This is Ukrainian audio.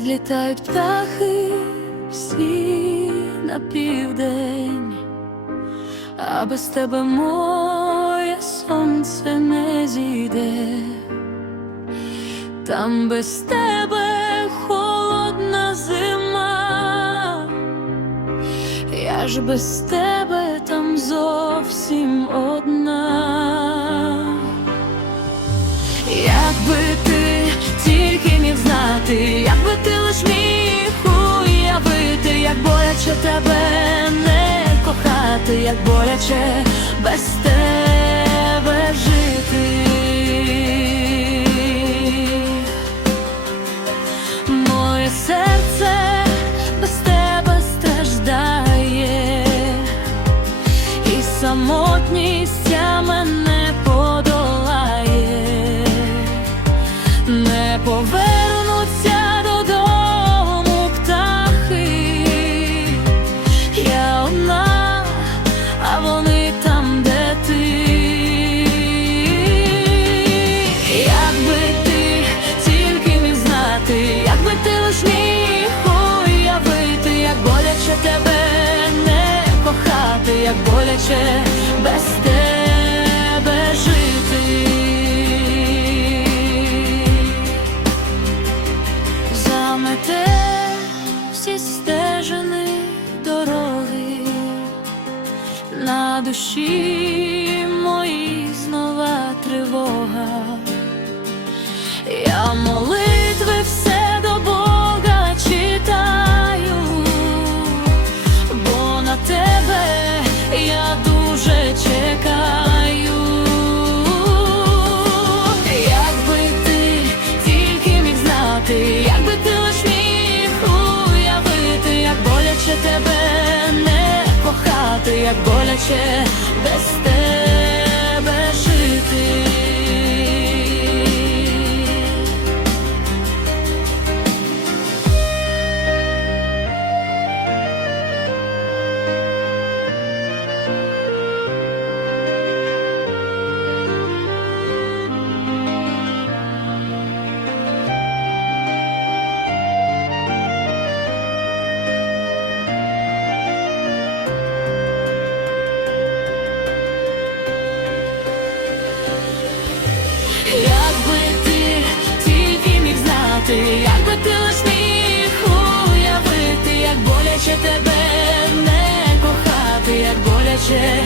Відлітають птахи всі на південь, а без тебе моє сонце не зійде, там без тебе холодна зима, я ж без тебе там зовсім кохати, як боляче без тебе жити. Моє серце без тебе страждає, і самотність як боляче без тебе жити. Замете всі стежини дороги на душі кохати, як боляче без тебе міг як би ти лиш міг уявити, як боляче тебе не кохати, як боляче